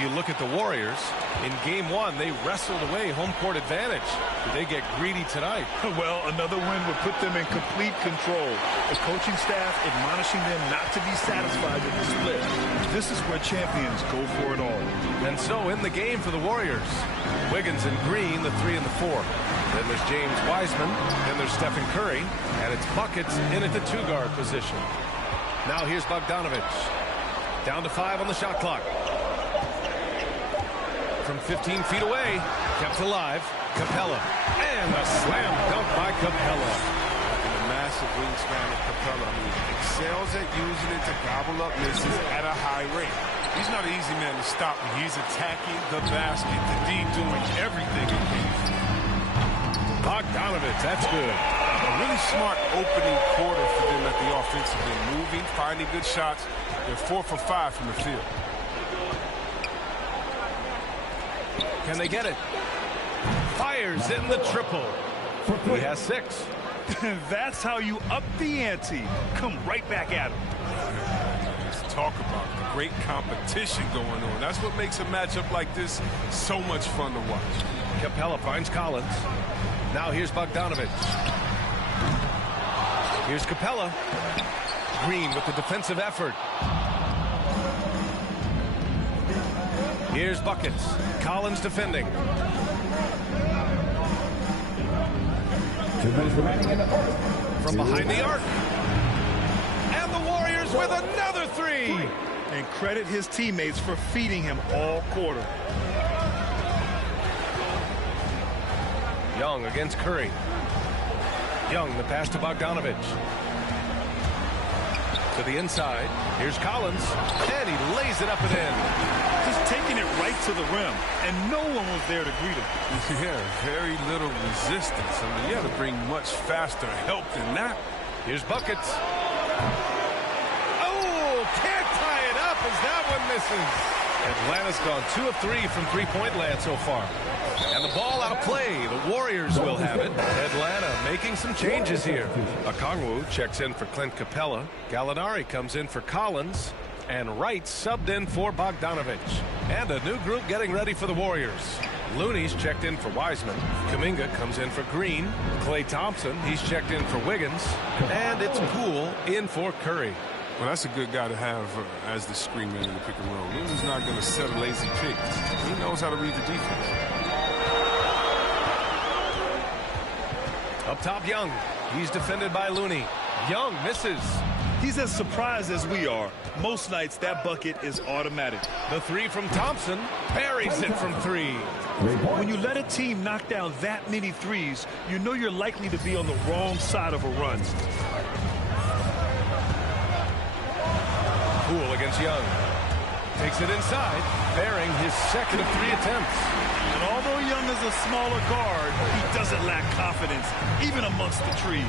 You look at the Warriors. In Game 1, they wrestled away home court advantage. Did they get greedy tonight? Well, another win would put them in complete control. The coaching staff admonishing them not to be satisfied with the split. This is where champions go for it all. And so in the game for the Warriors, Wiggins and Green, the 3 and the 4. Then there's James Wiseman. Then there's Stephen Curry. And it's buckets in at the 2-guard position. Now here's Bogdanovich. Down to 5 on the shot clock. From 15 feet away, kept alive, Capella. And a slam dunk by Capella. And a massive wingspan of Capella. Excels at using it to gobble up misses at a high rate. He's not an easy man to stop when he's attacking the basket. The D doing everything he can. Bogdanovich, that's good. A really smart opening quarter for them at the offensive end. Moving, finding good shots. They're 4 for 5 from the field. Can they get it? Fires in the triple. He has 6. That's how you up the ante. Come right back at him. Let's talk about the great competition going on. That's what makes a matchup like this so much fun to watch. Capella finds Collins. Now here's Bogdanovich. Here's Capella. Green with the defensive effort. Here's buckets. Collins defending. 2 minutes remaining in the first. From behind the arc. And the Warriors with another 3. And credit his teammates for feeding him all quarter. Young against Curry. Young, the pass to Bogdanovich. To the inside. Here's Collins. And he lays it up and in. Just taking it right to the rim. And no one was there to greet him. Yeah, very little resistance. I mean, you have to bring much faster help than that. Here's buckets. Oh, can't tie it up as that one misses. Atlanta's gone 2 of 3 from three-point land so far. And the ball out of play. The Warriors will have it. Atlanta making some changes here. Okongwu checks in for Clint Capella. Gallinari comes in for Collins. And Wright subbed in for Bogdanovich. And a new group getting ready for the Warriors. Looney's checked in for Wiseman. Kuminga comes in for Green. Klay Thompson, he's checked in for Wiggins. And it's Poole in for Curry. Well, that's a good guy to have as the screen man in the pick and roll. Looney's not going to set a lazy pick. He knows how to read the defense. Up top, Young. He's defended by Looney. Young misses. He's as surprised as we are. Most nights, that bucket is automatic. The 3 from Thompson buries it from 3. When you let a team knock down that many threes, you know you're likely to be on the wrong side of a run. Poole against Young. Takes it inside, bearing his second of 3 attempts. And although Young is a smaller guard, he doesn't lack confidence, even amongst the trees.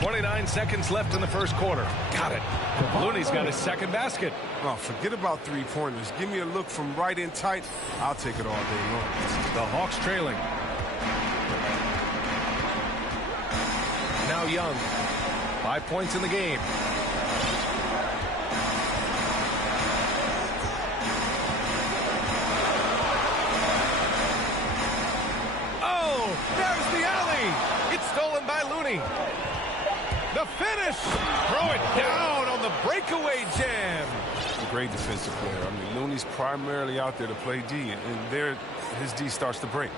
29 seconds left in the first quarter. Got it. Looney's got his second basket. Oh, forget about three-pointers. Give me a look from right in tight. I'll take it all day long. The Hawks trailing. Now Young. 5 points in the game. Oh, there's the alley. It's stolen by Looney. The finish. Throw it down on the breakaway jam. A great defensive player. I mean, Looney's primarily out there to play D, and there his D starts to break.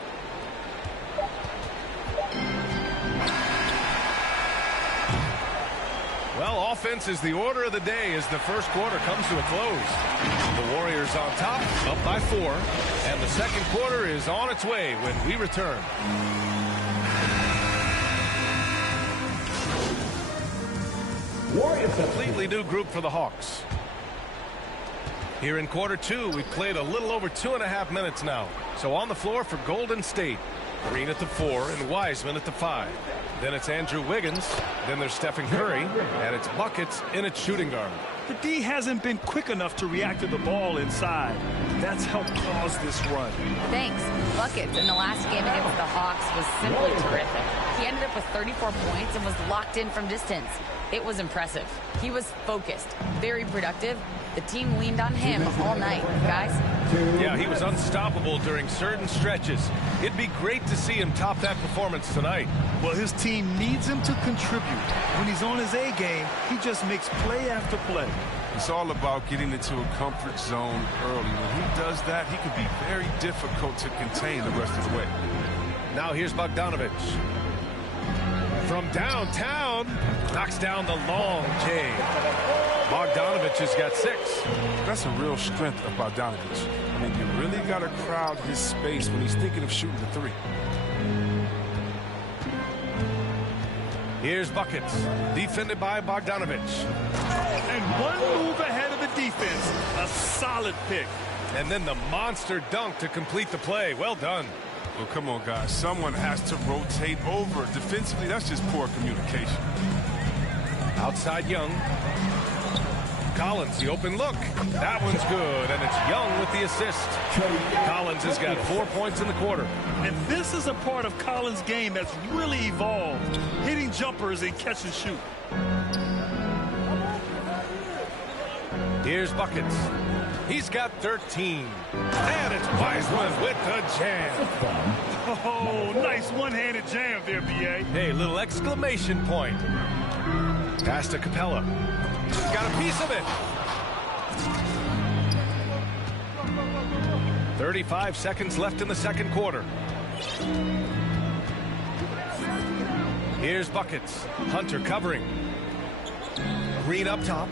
Well, offense is the order of the day as the first quarter comes to a close. The Warriors on top, up by 4, and the second quarter is on its way when we return. Warriors. Completely new group for the Hawks. Here in quarter 2, we've played a little over 2.5 minutes now. So on the floor for Golden State. Green at the 4 and Wiseman at the 5. Then it's Andrew Wiggins. Then there's Stephen Curry. And it's buckets in its shooting guard. The D hasn't been quick enough to react to the ball inside. That's helped cause this run. Thanks. Buckets in the last game against the Hawks was simply terrific. He ended up with 34 points and was locked in from distance. It was impressive. He was focused, very productive. The team leaned on him all night, guys. Yeah, he was unstoppable during certain stretches. It'd be great to see him top that performance tonight. Well, his team needs him to contribute. When he's on his A game, he just makes play after play. It's all about getting into a comfort zone early. When he does that, he can be very difficult to contain the rest of the way. Now here's Bogdanovic. From downtown, knocks down the long J. Bogdanovic has got 6. That's a real strength of Bogdanovic. I mean, you really got to crowd his space when he's thinking of shooting the 3. Here's Buckets, defended by Bogdanovic. And one move ahead of the defense. A solid pick. And then the monster dunk to complete the play. Well done. Well, come on, guys. Someone has to rotate over. Defensively, that's just poor communication. Outside Young. Collins, the open look. That one's good, and it's Young with the assist. Collins has got 4 points in the quarter. And this is a part of Collins' game that's really evolved. Hitting jumpers and catch and shoot. Here's Buckets. He's got 13. And it's Wiseman with the jam. Oh, nice one-handed jam there, B.A. Hey, little exclamation point. Pass to Capella. Got a piece of it. 35 seconds left in the second quarter. Here's Buckets. Hunter covering. Green up top.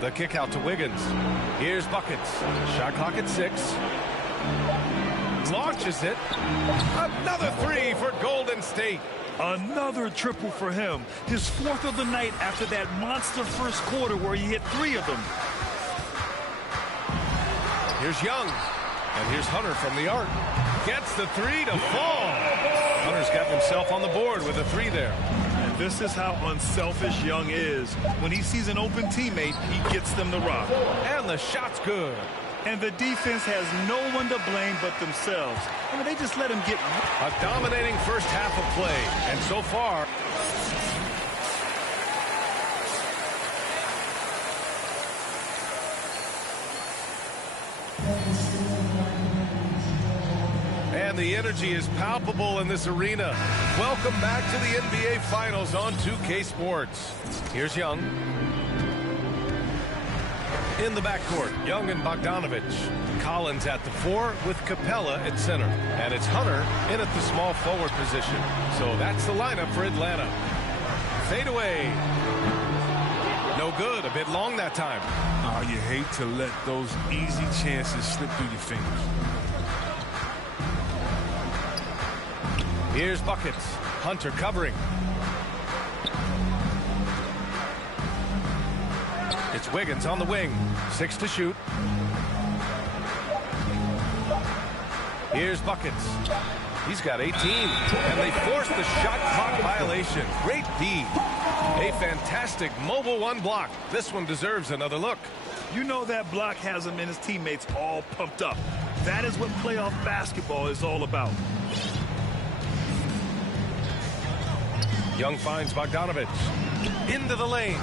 The kick out to Wiggins. Here's Buckets. Shot clock at 6. Launches it. Another 3 for Golden State. Another triple for him. His 4th of the night after that monster first quarter where he hit 3 of them. Here's Young. And here's Hunter from the arc. Gets the 3 to fall. Hunter's got himself on the board with a 3 there. And this is how unselfish Young is. When he sees an open teammate, he gets them the rock. And the shot's good. And the defense has no one to blame but themselves. I mean, they just let him get... A dominating first half of play. And so far... And the energy is palpable in this arena. Welcome back to the NBA Finals on 2K Sports. Here's Young. In the backcourt, Young and Bogdanovic. Collins at the 4 with Capella at center. And it's Hunter in at the small forward position. So that's the lineup for Atlanta. Fade away. No good. A bit long that time. Oh, you hate to let those easy chances slip through your fingers. Here's Buckets. Hunter covering. It's Wiggins on the wing. 6 to shoot. Here's Buckets. He's got 18. And they force the shot clock violation. Great D. A fantastic mobile 1 block. This one deserves another look. You know that block has him and his teammates all pumped up. That is what playoff basketball is all about. Young finds Bogdanovic. Into the lane.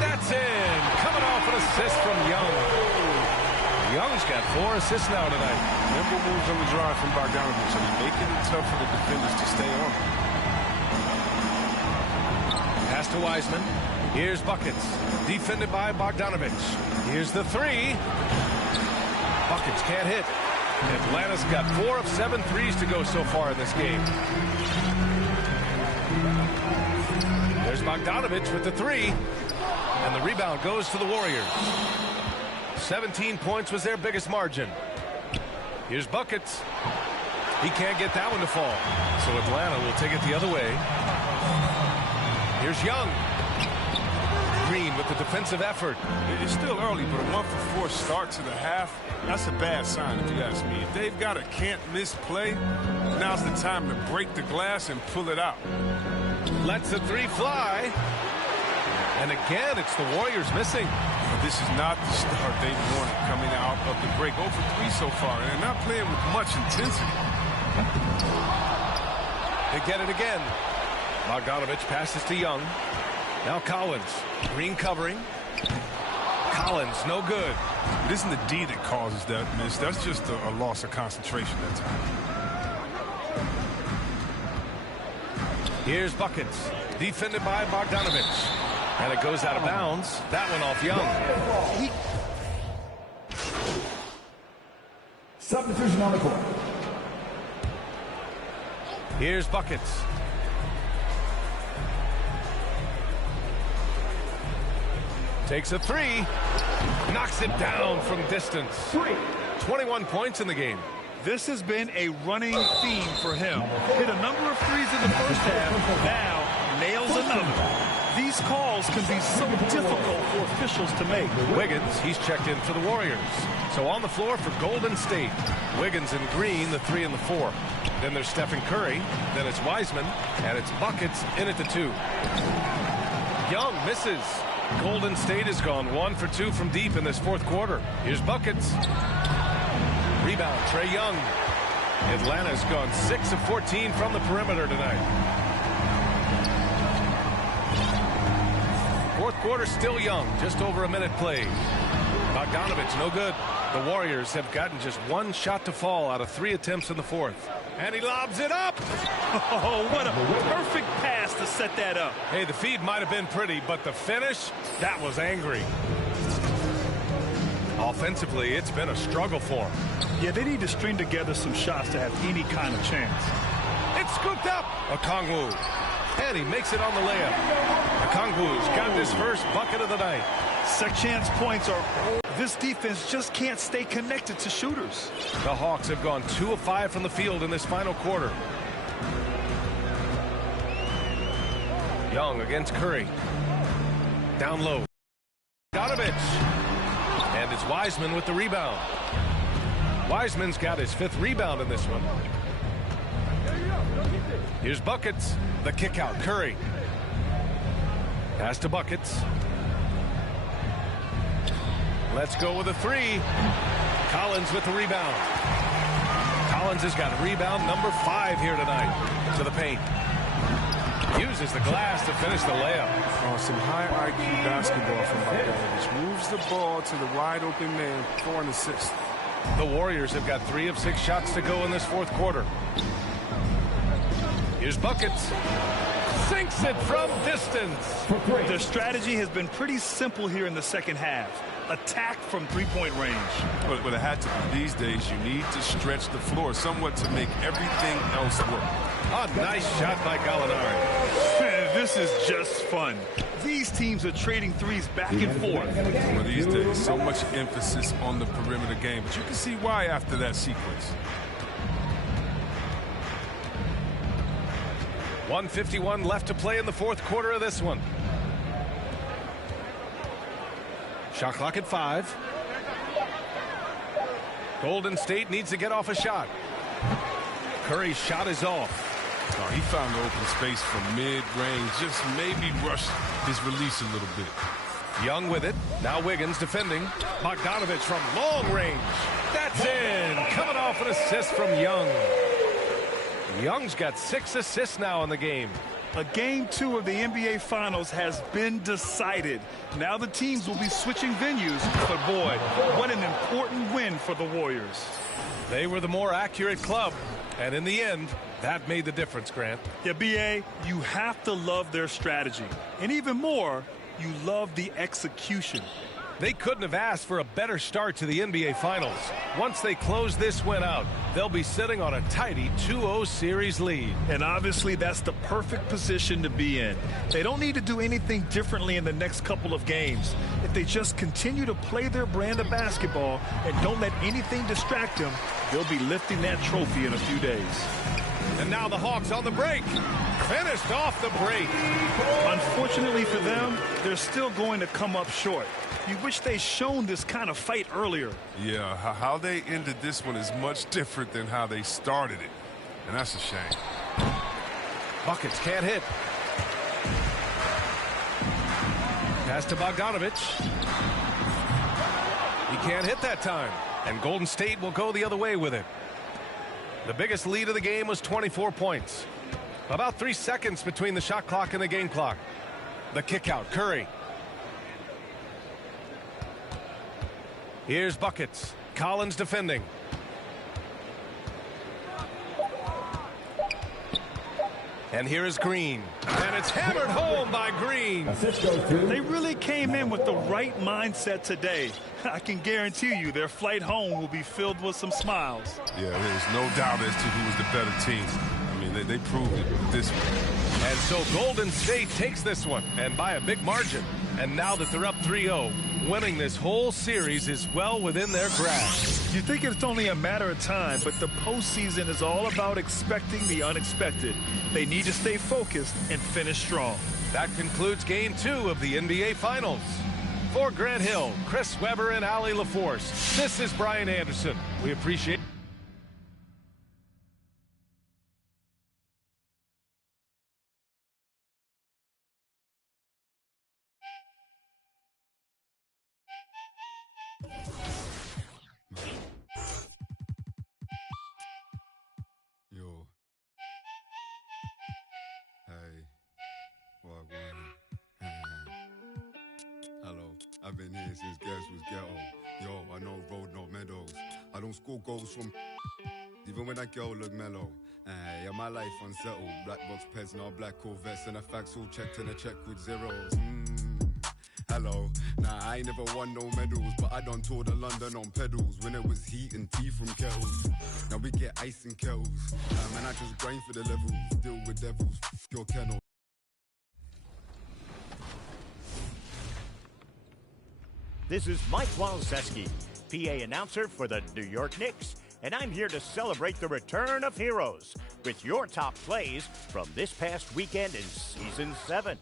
That's in. Coming off an assist from Young. Young's got 4 assists now tonight. Nimble moves on the drive from Bogdanovic, and he's making it tough for the defenders to stay on him. Pass to Wiseman. Here's Buckets. Defended by Bogdanovic. Here's the 3. Buckets can't hit. Atlanta's got 4 of 7 threes to go so far in this game. There's Bogdanovic with the 3. And the rebound goes to the Warriors. 17 points was their biggest margin. Here's Buckets. He can't get that one to fall. So Atlanta will take it the other way. Here's Young. Green with the defensive effort. It's still early, but a 1-for-4 start to the half, that's a bad sign if you ask me. If they've got a can't-miss play, now's the time to break the glass and pull it out. Lets the 3 fly. And again, it's the Warriors missing. But this is not the start they wanted coming out of the break. 0 for 3 so far, and they're not playing with much intensity. They get it again. Bogdanovic passes to Young. Now Collins. Green covering. Collins, no good. It isn't the D that causes that miss. That's just a loss of concentration that time. Here's Buckets. Defended by Bogdanovich. And it goes out of bounds. That one off Young. Substitution on the court. Here's Buckets. Takes a three. Knocks it down from distance. 21 points in the game. This has been a running theme for him. Hit a number of threes in the first half. Now nails another. These calls can be so difficult for officials to make. Wiggins, he's checked in for the Warriors. So on the floor for Golden State. Wiggins and Green, the 3 and the 4. Then there's Stephen Curry. Then it's Wiseman. And it's Buckets in at the 2. Young misses. Golden State has gone 1 for 2 from deep in this fourth quarter. Here's Buckets. Rebound, Trae Young. Atlanta's gone 6 of 14 from the perimeter tonight. Fourth quarter still Young, just over a minute played. Bogdanovich, no good. The Warriors have gotten just 1 shot to fall out of 3 attempts in the fourth. And he lobs it up. Oh, what a perfect pass to set that up. Hey, the feed might have been pretty, but the finish, that was angry. Offensively, it's been a struggle for him. Yeah, they need to string together some shots to have any kind of chance. It's scooped up. Okongwu. And he makes it on the layup. Okongwu's got his first bucket of the night. Second chance points are... This defense just can't stay connected to shooters. The Hawks have gone 2 of 5 from the field in this final quarter. Young against Curry. Down low. Bogdanovich. And it's Wiseman with the rebound. Wiseman's got his 5th rebound in this one. Here's Buckets. The kick out. Curry. Pass to Buckets. Let's go with a 3. Collins with the rebound. Collins has got rebound number 5 here tonight. To the paint. Uses the glass to finish the layup. Oh, some high IQ basketball from Bogdanovich. Moves the ball to the wide open man for an assist. The Warriors have got 3 of 6 shots to go in this fourth quarter. Here's Buckets. Sinks it from distance. Their strategy has been pretty simple here in the second half. Attack from three-point range. But it had to be these days. You need to stretch the floor somewhat to make everything else work. A nice shot by Gallinari. This is just fun. These teams are trading threes back and forth. Well, these days, so much emphasis on the perimeter game. But you can see why after that sequence. 1:51 left to play in the fourth quarter of this one. Shot clock at 5. Golden State needs to get off a shot. Curry's shot is off. Oh, he found the open space from mid-range. Just maybe rush his release a little bit. Young with it. Now Wiggins defending. Bogdanovich from long range. That's in. Coming off an assist from Young. Young's got 6 assists now in the game. A game 2 of the NBA Finals has been decided. Now the teams will be switching venues. But boy, what an important win for the Warriors. They were the more accurate club. And in the end, that made the difference, Grant. Yeah, B.A., you have to love their strategy. And even more, you love the execution. They couldn't have asked for a better start to the NBA Finals. Once they close this win out, they'll be sitting on a tidy 2-0 series lead. And obviously, that's the perfect position to be in. They don't need to do anything differently in the next couple of games. If they just continue to play their brand of basketball and don't let anything distract them, they'll be lifting that trophy in a few days. And now the Hawks on the break. Finished off the break. Unfortunately for them, they're still going to come up short. You wish they'd shown this kind of fight earlier. Yeah, how they ended this one is much different than how they started it. And that's a shame. Buckets can't hit. Pass to Bogdanovich. He can't hit that time. And Golden State will go the other way with it. The biggest lead of the game was 24 points. About 3 seconds between the shot clock and the game clock. The kick out, Curry. Here's Buckets. Collins defending. And here is Green. And it's hammered home by Green. They really came in with the right mindset today. I can guarantee you their flight home will be filled with some smiles. Yeah, there's no doubt as to who was the better team. I mean, they proved it this one. And so Golden State takes this one, and by a big margin. And now that they're up 3-0, winning this whole series is well within their grasp. You think it's only a matter of time, but the postseason is all about expecting the unexpected. They need to stay focused and finish strong. That concludes Game 2 of the NBA Finals. For Grant Hill, Chris Webber, and Allie LaForce, this is Brian Anderson. We appreciate Yo. Hey. Wagwan. Hello. I've been here since Guess was ghetto. Yo, I know road, not meadows. I don't score goals from even when that girl look mellow. Yeah, my life unsettled. Black box pets, now black Corvettes, and the facts all checked and a check with zeros. Hello. Nah, I ain't never won no medals, but I done toured of London on pedals when it was heat and tea from kettles. Now we get ice in kettles. Man, I just grind for the levels. Deal with devils. Your kennel. This is Mike Wałczewski, PA announcer for the New York Knicks, and I'm here to celebrate the return of heroes with your top plays from this past weekend in Season 7.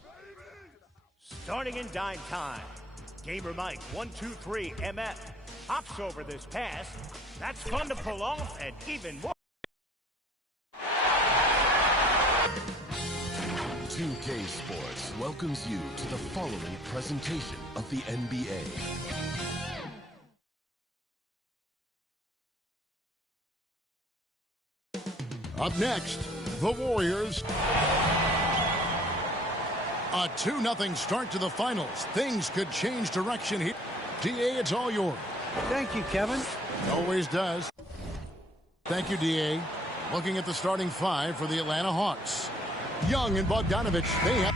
Starting in dime time, Gamer Mike 123 MF hops over this pass. That's fun to pull off and even more. 2K Sports welcomes you to the following presentation of the NBA. Up next, the Warriors. A 2-0 start to the finals. Things could change direction here. DA, it's all yours. Thank you, Kevin. Always does. Thank you, DA. Looking at the starting five for the Atlanta Hawks. Young and Bogdanovich, they have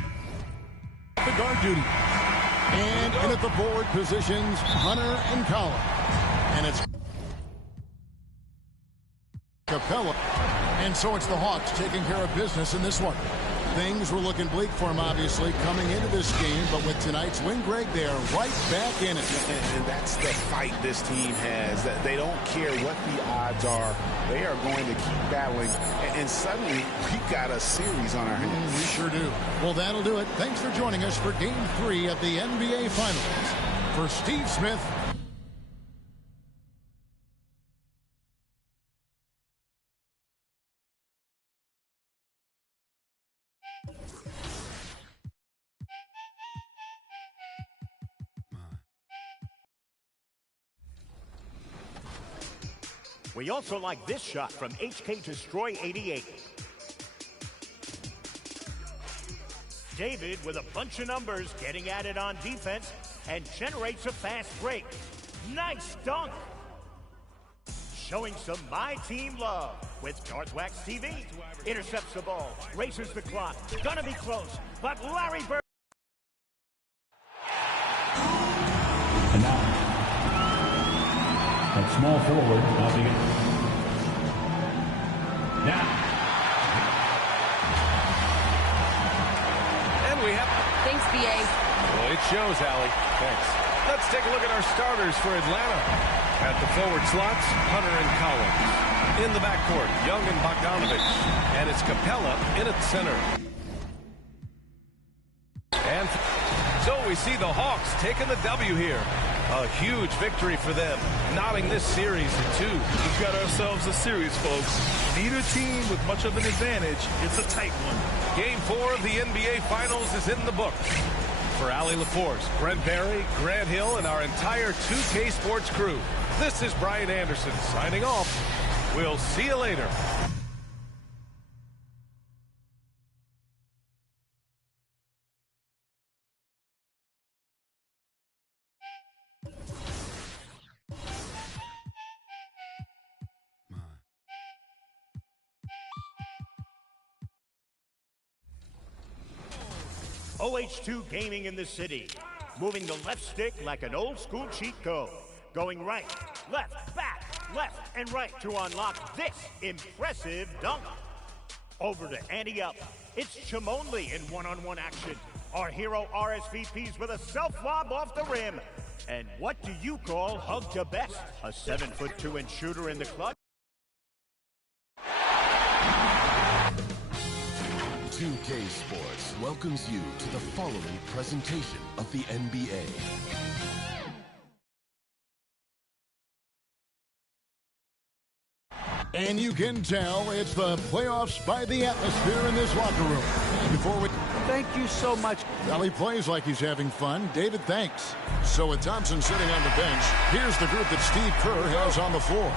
the guard duty. And in at the board positions, Hunter and Collins. And it's Capella. And so it's the Hawks taking care of business in this one. Things were looking bleak for him, obviously, coming into this game. But with tonight's win, Greg, they are right back in it. And that's the fight this team has. They don't care what the odds are. They are going to keep battling. And suddenly, we've got a series on our hands. We sure do. Well, that'll do it. Thanks for joining us for Game 3 of the NBA Finals. For Steve Smith, We also like this shot from HK Destroy 88. David with a bunch of numbers getting at it on defense and generates a fast break. Nice dunk. Showing some My Team love with Darth Wax TV. Intercepts the ball, races the clock. Gonna be close, but Larry Bird. And now, at small forward, now. And we have... Thanks, BA. Well, it shows, Allie. Thanks. Let's take a look at our starters for Atlanta. At the forward slots, Hunter and Collins. In the backcourt, Young and Bogdanovich. And it's Capella in at center. And so we see the Hawks taking the W here. A huge victory for them, knotting this series in 2. We've got ourselves a series, folks. Neither team with much of an advantage. It's a tight one. Game 4 of the NBA Finals is in the books. For Allie LaForce, Brent Barry, Grant Hill, and our entire 2K Sports crew, this is Brian Anderson signing off. We'll see you later. OH2 Gaming in the city. Moving the left stick like an old school cheat code. Going right, left, back, left, and right to unlock this impressive dunk. Over to ante up. It's Chimonli in one-on-one action. Our hero RSVPs with a self-lob off the rim. And what do you call hug to best? A 7'2" shooter in the clutch? 2K Sports welcomes you to the following presentation of the NBA. And you can tell it's the playoffs by the atmosphere in this locker room. Before we... Thank you so much. Well, he plays like he's having fun. David, thanks. So with Thompson sitting on the bench, here's the group that Steve Kerr has on the floor.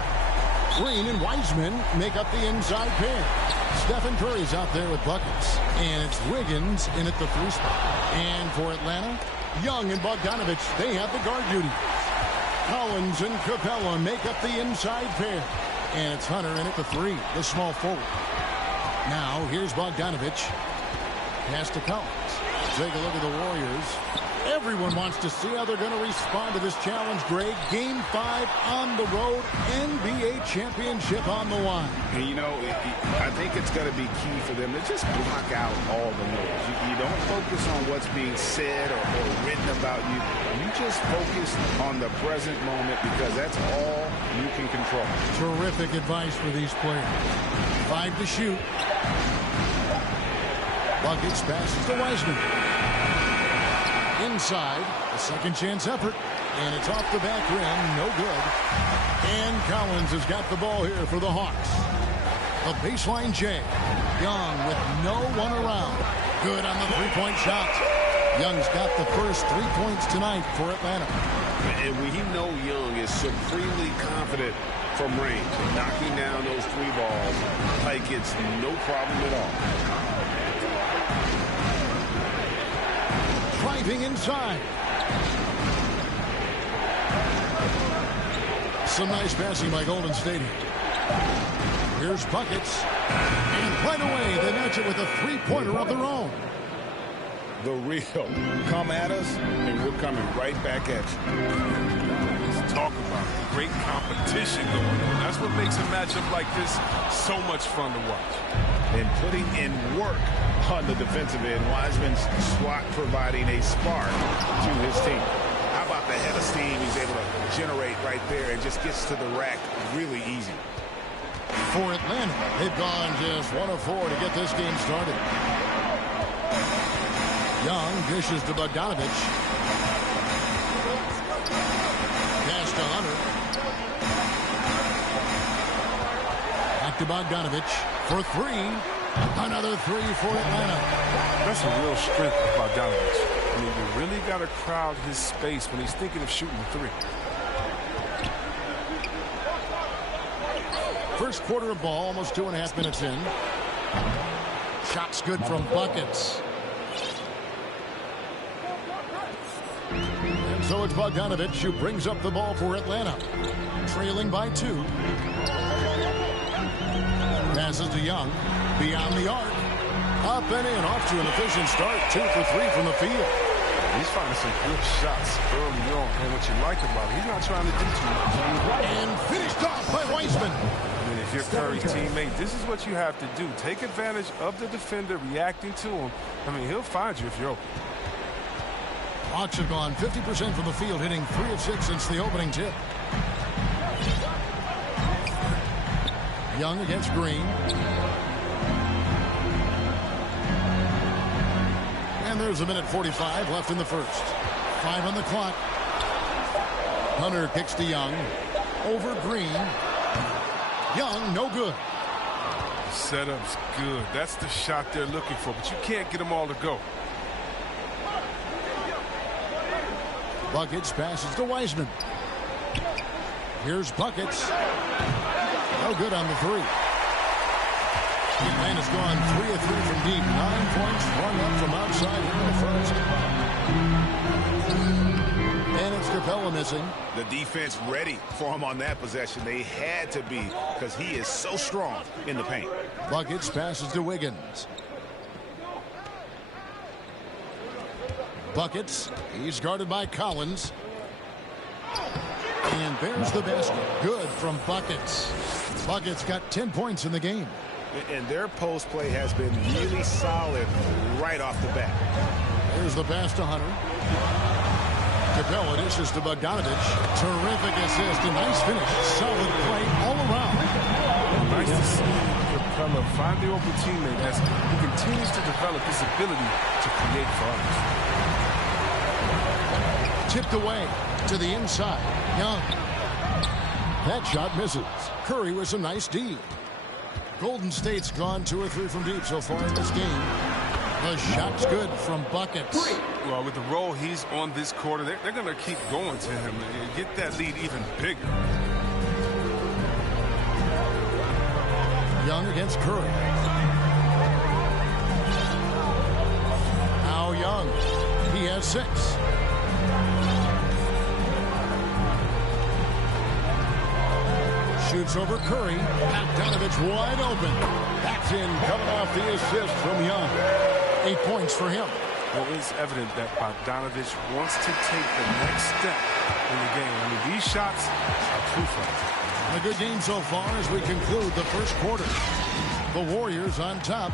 Green and Wiseman make up the inside pair. Stephen Curry's out there with buckets. And it's Wiggins in at the 3 spot. And for Atlanta, Young and Bogdanovich, they have the guard duty. Collins and Capella make up the inside pair. And it's Hunter in at the 3, the small forward. Now, here's Bogdanovich. Pass to Collins. Take a look at the Warriors. Everyone wants to see how they're going to respond to this challenge, Greg. Game 5 on the road, NBA championship on the line. And, you know, I think it's going to be key for them to just block out all the noise. You don't focus on what's being said or written about you. You just focus on the present moment because that's all you can control. Terrific advice for these players. 5 to shoot. Buckets passes to Wiseman. Inside, a second chance effort. And it's off the back rim, no good. And Collins has got the ball here for the Hawks. A baseline J. Young with no one around. Good on the three-point shot. Young's got the first 3 points tonight for Atlanta. And we know Young is supremely confident from range, knocking down those 3 balls like it's no problem at all. Driving inside. Some nice passing by Golden State. Here's buckets. And right away, they match it with a 3-pointer of their own. The real. Come at us, and we're coming right back at you. Let's talk about great competition going on. That's what makes a matchup like this so much fun to watch. And putting in work on the defensive end. Wiseman's swat providing a spark to his team. How about the head of steam he's able to generate right there and just gets to the rack really easy. For Atlanta, they've gone just 1 of 4 to get this game started. Young dishes to Bogdanovich. Pass to Hunter. Back to Bogdanovich for 3. Another 3 for Atlanta. That's a real strength of Bogdanovich. I mean, you really got to crowd his space when he's thinking of shooting the 3. First quarter of ball, almost 2.5 minutes in. Shots good from buckets. And so it's Bogdanovich who brings up the ball for Atlanta. Trailing by 2. Passes to Young. Beyond the arc. Up and in. Off to an efficient start. 2 for 3 from the field. He's finding some good shots early on. And what you like about it, he's not trying to do too much. And finished off by Wiseman. I mean, if you're Curry's teammate, this is what you have to do. Take advantage of the defender reacting to him. I mean, he'll find you if you're open. Hawks have gone 50% from the field, hitting 3 of 6 since the opening tip. Young against Green. And there's 1:45 left in the first. 5 on the clock. Hunter kicks to Young. Over Green. Young, no good. The setup's good. That's the shot they're looking for, but you can't get them all to go. Buckets passes to Wiseman. Here's Buckets. No good on the 3. Atlanta's gone 3 of 3 from deep. 9 points sprung up from outside here in the first. And it's Capella missing. The defense ready for him on that possession. They had to be because he is so strong in the paint. Buckets passes to Wiggins. Buckets. He's guarded by Collins. And there's the basket. Good from Buckets. Buckets got 10 points in the game. And their post play has been really solid right off the bat. There's the pass to Hunter. Capella dishes to Bogdanovich. Terrific assist. A nice finish. Solid play all around. Nice to see Capella find the open teammate as he continues to develop his ability to create for others. Tipped away to the inside. Young. That shot misses. Curry with some nice D. Golden State's gone 2 or 3 from deep so far in this game. The shot's good from Buckets. Well, with the role he's on this quarter, they're going to keep going to him and get that lead even bigger. Young against Curry. Now Young. He has 6. Shoots over Curry. Bogdanovich wide open. That's in, coming off the assist from Young. 8 points for him. Well, it's evident that Bogdanovich wants to take the next step in the game. I mean, these shots are proof of it. A good game so far as we conclude the first quarter. The Warriors on top.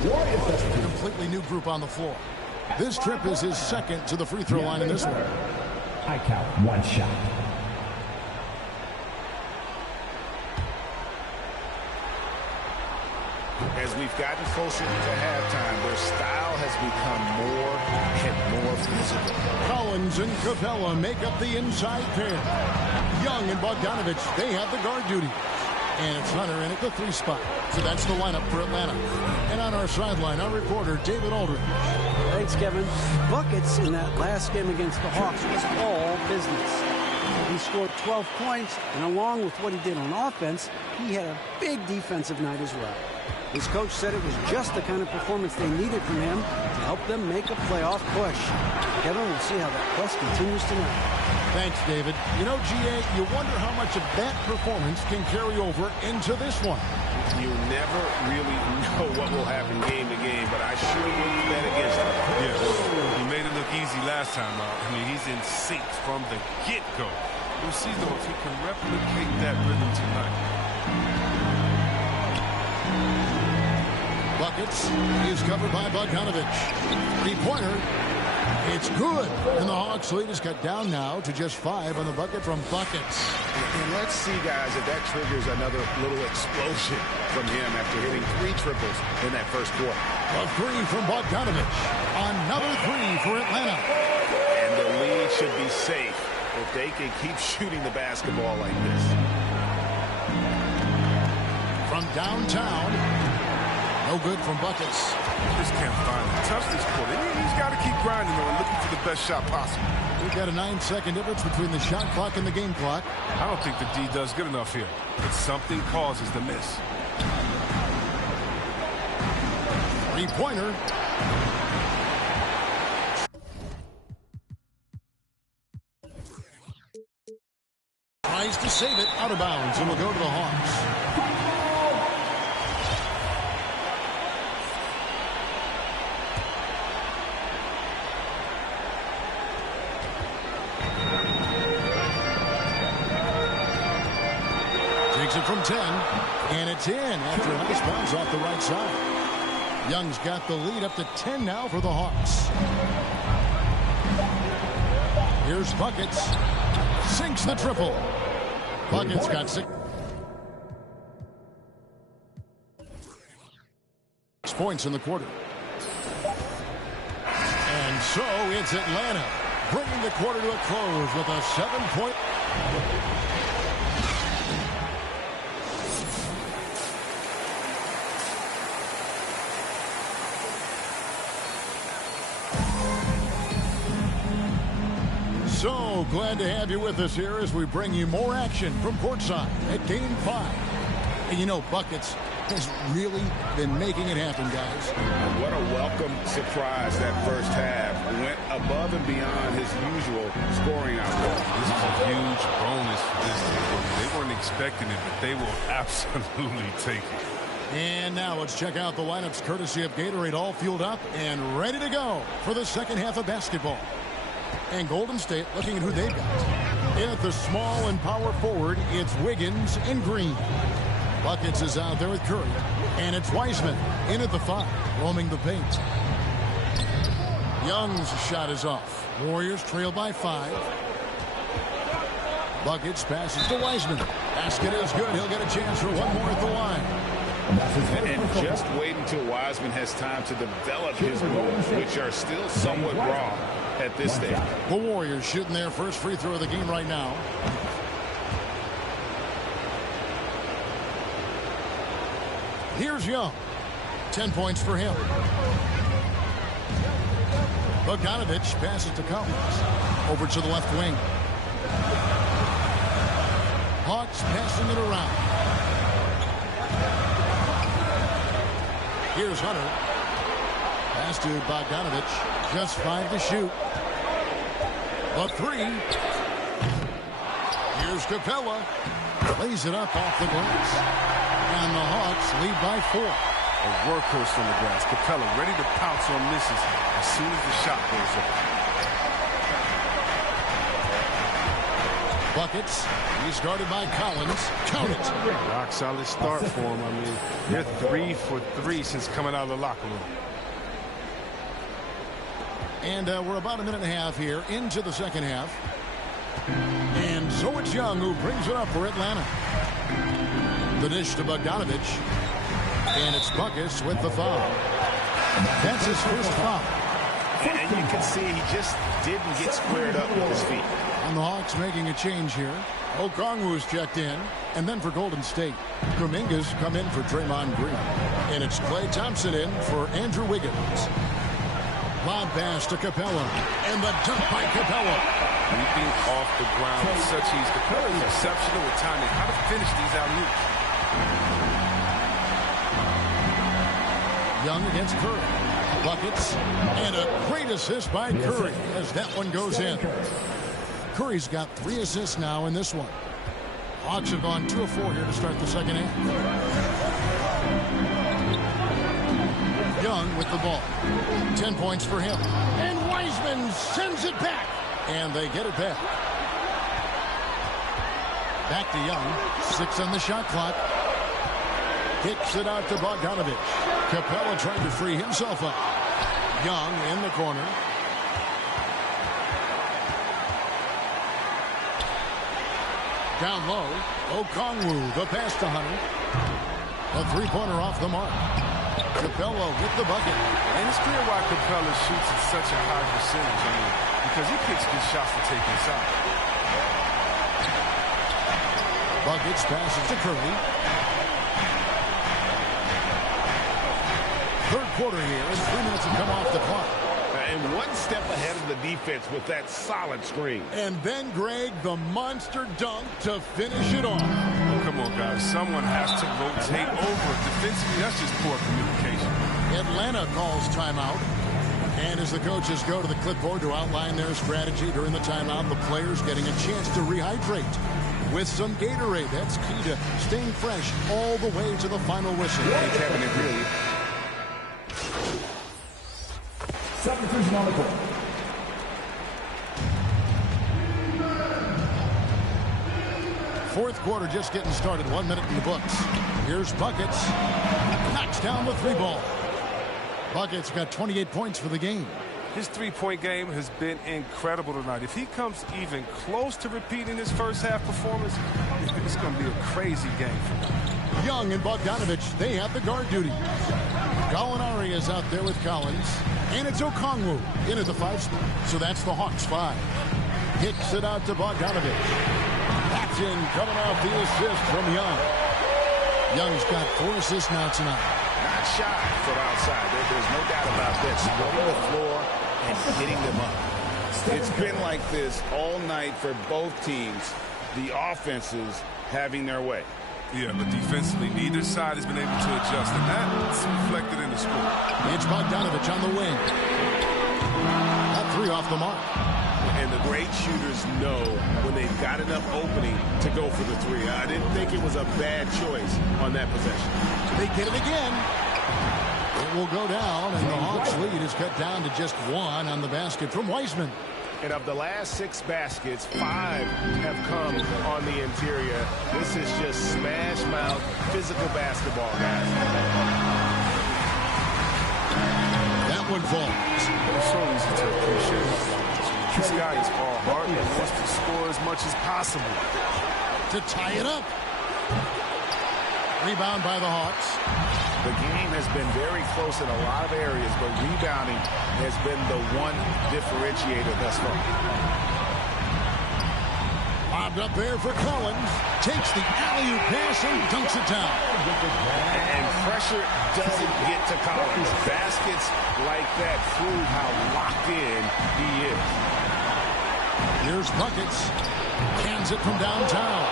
A completely new group on the floor. This trip is his second to the free throw line in this one. I count 1 shot. As we've gotten closer to halftime, their style has become more and more physical. Collins and Capella make up the inside pair. Young and Bogdanovich, they have the guard duty. And it's Hunter in at the 3 spot. So that's the lineup for Atlanta. And on our sideline, our reporter, David Aldridge. Thanks, Kevin. Buckets in that last game against the Hawks was all business. He scored 12 points, and along with what he did on offense, he had a big defensive night as well. His coach said it was just the kind of performance they needed from him to help them make a playoff push. Kevin, we'll see how that quest continues tonight. Thanks, David. You know, GA, you wonder how much of that performance can carry over into this one. You never really know what will happen game to game, but I sure wouldn't bet against him. Yeah, he made it look easy last time out. I mean, he's in sync from the get-go. We'll see, though, if he can replicate that rhythm tonight. Buckets is covered by Bogdanovich. 3-pointer. It's good. And the Hawks lead is cut down now to just 5 on the bucket from Buckets. And let's see, guys, if that triggers another little explosion from him after hitting 3 triples in that first quarter. A 3 from Bogdanovich. Another 3 for Atlanta. And the lead should be safe if they can keep shooting the basketball like this. From downtown. No good from Buckets. Just can't find it. Touch this quarter. He's got to keep grinding, though, and looking for the best shot possible. We've got a 9-second difference between the shot clock and the game clock. I don't think the D does good enough here. But something causes the miss. 3-pointer. Tries to save it out of bounds, and will go to the Hawks. Takes it from 10, and it's in after a nice bounce off the right side. Young's got the lead up to 10 now for the Hawks. Here's Buckets. Sinks the triple. Buckets got 6 points in the quarter. And so it's Atlanta bringing the quarter to a close with a 7-point. So glad to have you with us here as we bring you more action from courtside at Game 5. And you know, Buckets, has really been making it happen, guys. What a welcome surprise that first half. Went above and beyond his usual scoring output. This is a huge bonus for this team. They weren't expecting it, but they will absolutely take it. And now let's check out the lineups courtesy of Gatorade, all fueled up and ready to go for the second half of basketball. And Golden State looking at who they've got. In at the small and power forward, it's Wiggins and Green. Buckets is out there with Curry. And it's Wiseman in at the 5, roaming the paint. Young's shot is off. Warriors trail by 5. Buckets passes to Wiseman. Basket is good. He'll get a chance for one more at the line. And just wait until Wiseman has time to develop his moves, which are still somewhat raw at this stage. The Warriors shooting their first free throw of the game right now. Here's Young. 10 points for him. Bogdanovich passes to Collins. Over to the left wing. Hawks passing it around. Here's Hunter. Pass to Bogdanovich. Just 5 to shoot. The 3. Here's Capella. Lays it up off the glass. And the Hawks lead by 4. A workhorse on the glass. Capella ready to pounce on misses as soon as the shot goes up. Buckets. He started by Collins. Count it. Rock solid start for him. I mean, they're 3 for 3 since coming out of the locker room. And we're about a minute and a half here into the second half. And so it's Young who brings it up for Atlanta. The dish to Bogdanovich. And it's Buckets with the foul. That's his first foul. And you can see he just didn't get squared up with his feet. And the Hawks making a change here. Okongwu's checked in. And then for Golden State, Kuminga's come in for Draymond Green. And it's Klay Thompson in for Andrew Wiggins. Lob pass to Capella. And the dunk by Capella. Leaping off the ground with such ease. Capella is exceptional with timing. How to finish these alley-oops. Young against Curry. Buckets. And a great assist by Curry as that one goes in. Curry's got 3 assists now in this one. Hawks have gone 2 of 4 here to start the second half. Young with the ball. 10 points for him. And Wiseman sends it back. And they get it back. Back to Young. 6 on the shot clock. Kicks it out to Bogdanovich. Capella trying to free himself up. Young in the corner. Down low. Okongwu, the pass to Hunter. A 3-pointer off the mark. Capella with the bucket. And it's clear why Capella shoots at such a high percentage. I mean, because he picks good shots to take inside. Buckets passes to Curry. Third quarter here, and 3 minutes have come off the clock. And one step ahead of the defense with that solid screen. And then, Greg, the monster dunk to finish it off. Oh, come on, guys. Someone has to rotate over. Defensively, that's just poor communication. Atlanta calls timeout. And as the coaches go to the clipboard to outline their strategy during the timeout, the players getting a chance to rehydrate with some Gatorade. That's key to staying fresh all the way to the final whistle. Hey, Kevin, it really... Substitution on the court. Fourth quarter just getting started. 1 minute in the books. Here's Buckets. Knocks down the 3-ball. Buckets got 28 points for the game. His three-point game has been incredible tonight. If he comes even close to repeating his first half performance, it's going to be a crazy game for him. Young and Bogdanovich, they have the guard duty. Gallinari is out there with Collins. And it's Okongwu in at the 5 spot. So that's the Hawks 5. Kicks it out to Bogdanovich. That's in, coming off the assist from Young. Young's got 4 assists now tonight. Not shy from outside. There's no doubt about this. Running the floor and hitting them up. It's been like this all night for both teams. The offenses having their way. Yeah, but defensively, neither side has been able to adjust, and that's reflected in the score. It's Bogdanovich on the wing. That three off the mark. And the great shooters know when they've got enough opening to go for the three. I didn't think it was a bad choice on that possession. They get it again. It will go down, and the Hawks lead is cut down to just one on the basket from Wiseman. And of the last 6 baskets, 5 have come on the interior. This is just smash mouth physical basketball, guys. That one falls. It's so easy to appreciate. This guy is all heart and wants to score as much as possible. To tie it up. Rebound by the Hawks. The game has been very close in a lot of areas, but rebounding has been the one differentiator thus far. Lobbed up there for Collins. Takes the alley-oop pass and dunks it down. And pressure doesn't get to Collins. Baskets like that prove how locked in he is. Here's Buckets. Cans it from downtown.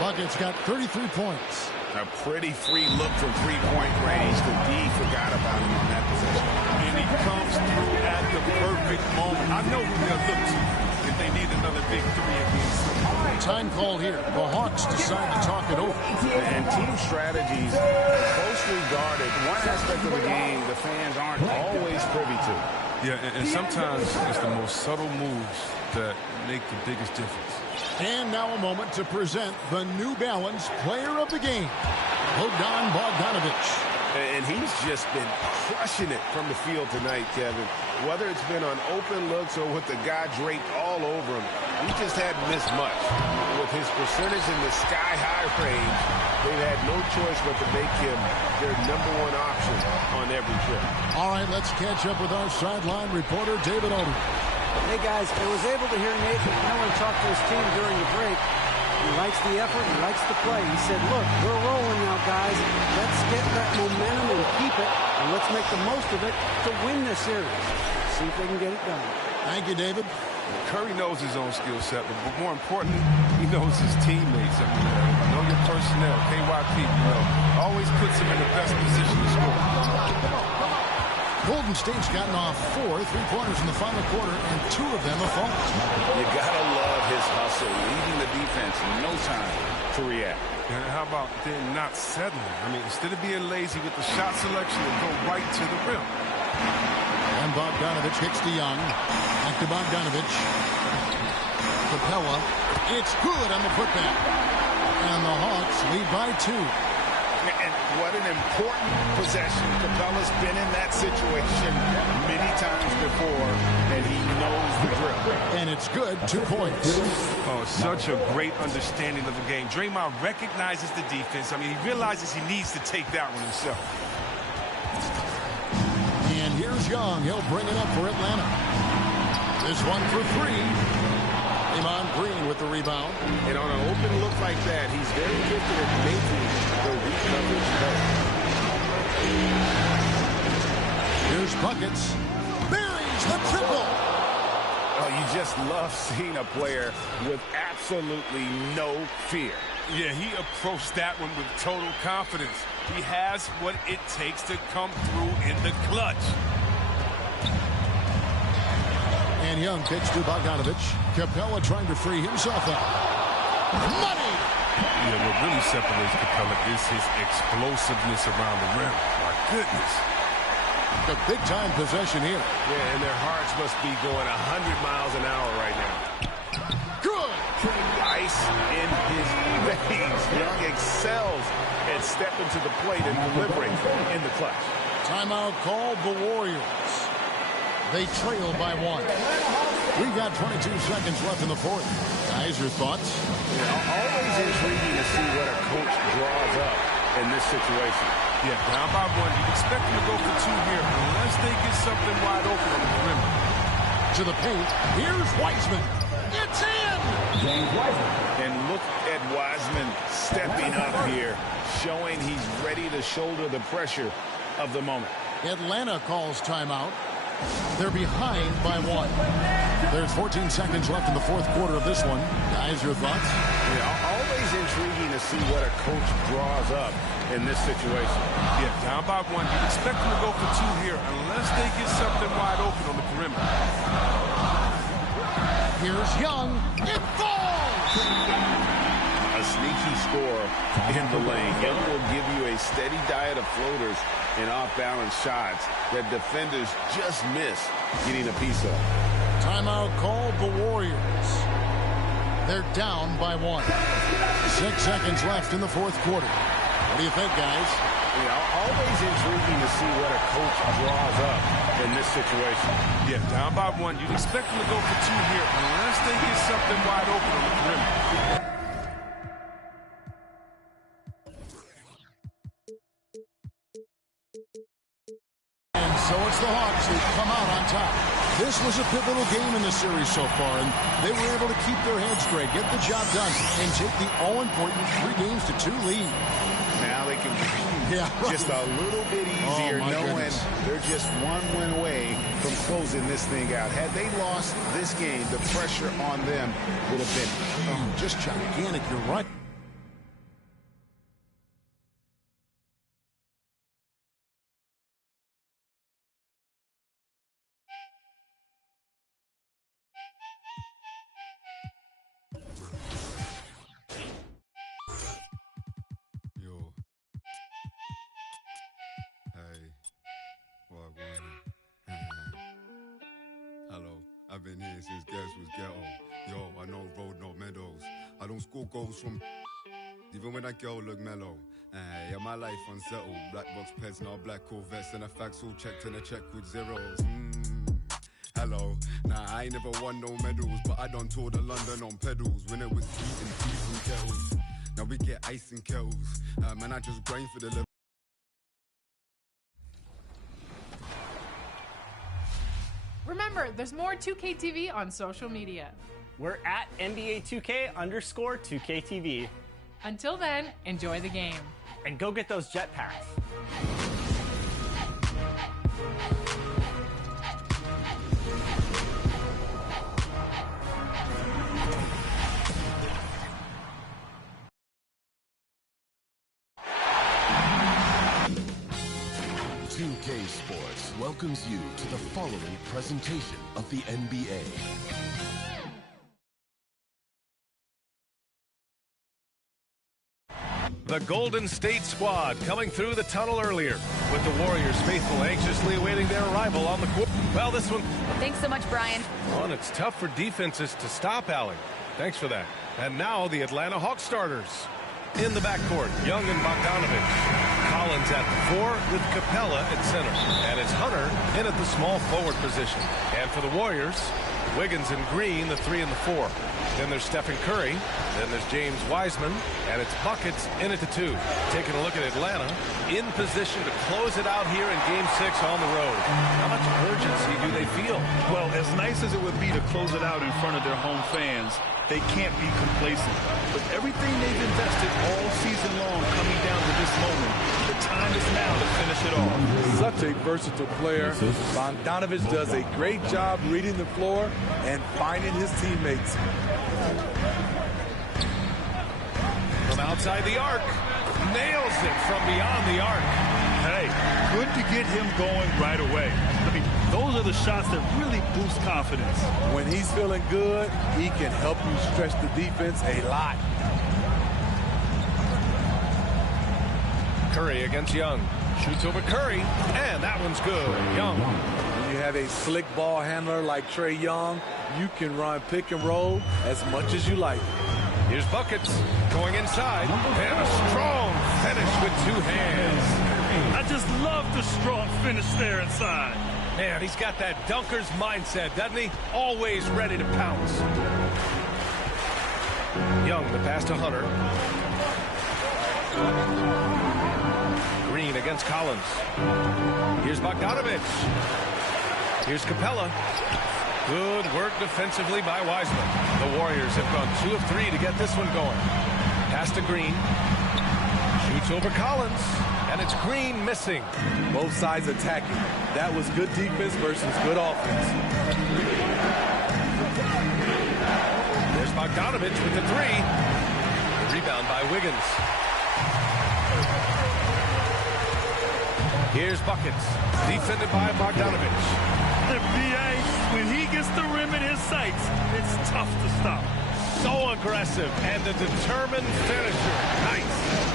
Buckets got 33 points. A pretty free look from three-point range. The D forgot about him on that possession. And he comes through at the perfect moment. I know who they'll look to if they need another big three against. Time call here. The Hawks decide to talk it over. And team strategies closely guarded. One aspect of the game the fans aren't always privy to. Yeah, and sometimes it's the most subtle moves that make the biggest difference. And now a moment to present the New Balance Player of the Game, Bogdan Bogdanovich. And he's just been crushing it from the field tonight, Kevin. Whether it's been on open looks or with the guy draped all over him, he just hadn't missed much. With his percentage in the sky-high range, they've had no choice but to make him their #1 option on every trip. All right, let's catch up with our sideline reporter, David Odom. Hey, guys, I was able to hear Nate McMillan talk to his team during the break. He likes the effort. He likes the play. He said, look, we're rolling now, guys. Let's get that momentum and keep it, and let's make the most of it to win this series. See if they can get it done. Thank you, David. Curry knows his own skill set, but more importantly, he knows his teammates. I mean, know your personnel, KYP, always puts him in the best position to score. Golden State's gotten off 4 3-pointers in the final quarter, and 2 of them are falls. You gotta love his hustle, leading the defense, no time to react. And how about then not settling? I mean, instead of being lazy with the shot selection, and go right to the rim. And Bogdanovich hits to Young. Back to Bogdanovich. Capella. It's good on the putback. And the Hawks lead by 2. And what an important possession. Capella's been in that situation many times before, and he knows the drill. And it's good, 2 points. Oh, such a great understanding of the game. Draymond recognizes the defense. I mean, he realizes he needs to take that one himself. And here's Young. He'll bring it up for Atlanta. This one for 3. Iman Green with the rebound. And on an open look like that, he's very gifted at making the weak coverage play. Here's Buckets. Buries the triple. Oh, you just love seeing a player with absolutely no fear. Yeah, he approached that one with total confidence. He has what it takes to come through in the clutch. And Young kicks to Bogdanovich. Capella trying to free himself up. Money! Yeah, what really separates Capella is his explosiveness around the rim. My goodness. A big-time possession here. Yeah, and their hearts must be going 100 miles an hour right now. Good! Ice in his veins. Young excels at stepping to the plate and delivering in the clutch. Timeout called the Warriors. They trail by 1. We've got 22 seconds left in the fourth. Guys, your thoughts? Yeah, always intriguing to see what a coach draws up in this situation. Yeah, down by 1. You expect them to go for 2 here unless they get something wide open on the rim. To the paint. Here's Wiseman. It's in! And look at Wiseman stepping up here, showing he's ready to shoulder the pressure of the moment. Atlanta calls timeout. They're behind by 1. There's 14 seconds left in the fourth quarter of this one. Guys, your thoughts? Yeah, always intriguing to see what a coach draws up in this situation. Yeah, down by 1. You'd expect them to go for 2 here unless they get something wide open on the perimeter. Here's Young. It falls! A sneaky score in the lane. Young will give you a steady diet of floaters and off-balance shots that defenders just miss getting a piece of. Timeout called the Warriors. They're down by 1. 6 seconds left in the fourth quarter. What do you think, guys? Yeah, always intriguing to see what a coach draws up in this situation. Yeah, down by 1. You'd expect them to go for 2 here unless they get something wide open on the perimeter. So it's the Hawks who come out on top. This was a pivotal game in the series so far, and they were able to keep their heads straight, get the job done, and take the all-important 3-2 lead. Now they can breathe just a little bit easier, knowing they're just one win away from closing this thing out. Had they lost this game, the pressure on them would have been just gigantic. You're right. I've been here since Guess was ghetto. Yo, I know road, no meadows. I don't score goals from even when that girl look mellow. Yeah, my life unsettled. Black box pets, now black Corvettes, and the facts all checked and a check with zeros. Hello. Nah, I ain't never won no medals, but I done toured of London on pedals when it was heat and teas and kettles. Now we get ice and kettles. Man, I just grind for the level. Remember, there's more 2K TV on social media. We're at NBA 2K_2KTV. Until then, enjoy the game. And go get those jetpacks. 2K Sports welcomes you to the following presentation of the NBA. The Golden State squad coming through the tunnel earlier, with the Warriors faithful anxiously awaiting their arrival on the court. Well, this one... Thanks so much, Brian. Well, and it's tough for defenses to stop Allie. Thanks for that. And now the Atlanta Hawks starters. In the backcourt, Young and Bogdanovich. Collins at the 4 with Capella at center. And it's Hunter in at the small forward position. And for the Warriors, Wiggins and Green, the 3 and the 4. Then there's Stephen Curry. Then there's James Wiseman. And it's Buckets in at the 2. Taking a look at Atlanta, in position to close it out here in Game 6 on the road. How much urgency do they feel? Well, as nice as it would be to close it out in front of their home fans, they can't be complacent. But everything they've invested all season long coming down to this moment, the time is now to finish it off. Such a versatile player. Bogdanovich does a great job reading the floor and finding his teammates. From outside the arc, nails it from beyond the arc. Hey, good to get him going right away. I mean, those are the shots that really boost confidence. When he's feeling good, he can help you stretch the defense a lot. Curry against Young. Shoots over Curry, and that one's good. Young. When you have a slick ball handler like Trae Young, you can run pick and roll as much as you like. Here's Buckets going inside, and a strong finish with 2 hands. I just love the strong finish there inside. Man, he's got that dunker's mindset, doesn't he? Always ready to pounce. Young, the pass to Hunter. Green against Collins. Here's Bogdanovich. Here's Capella. Good work defensively by Wiseman. The Warriors have gone 2 of 3 to get this one going. Pass to Green. Shoots It's over Collins, and it's Green missing. Both sides attacking. That was good defense versus good offense. There's Bogdanovich with the three. The rebound by Wiggins. Here's Buckets, defended by Bogdanovich. The PA, when he gets the rim in his sights, it's tough to stop. So aggressive and a determined finisher. Nice.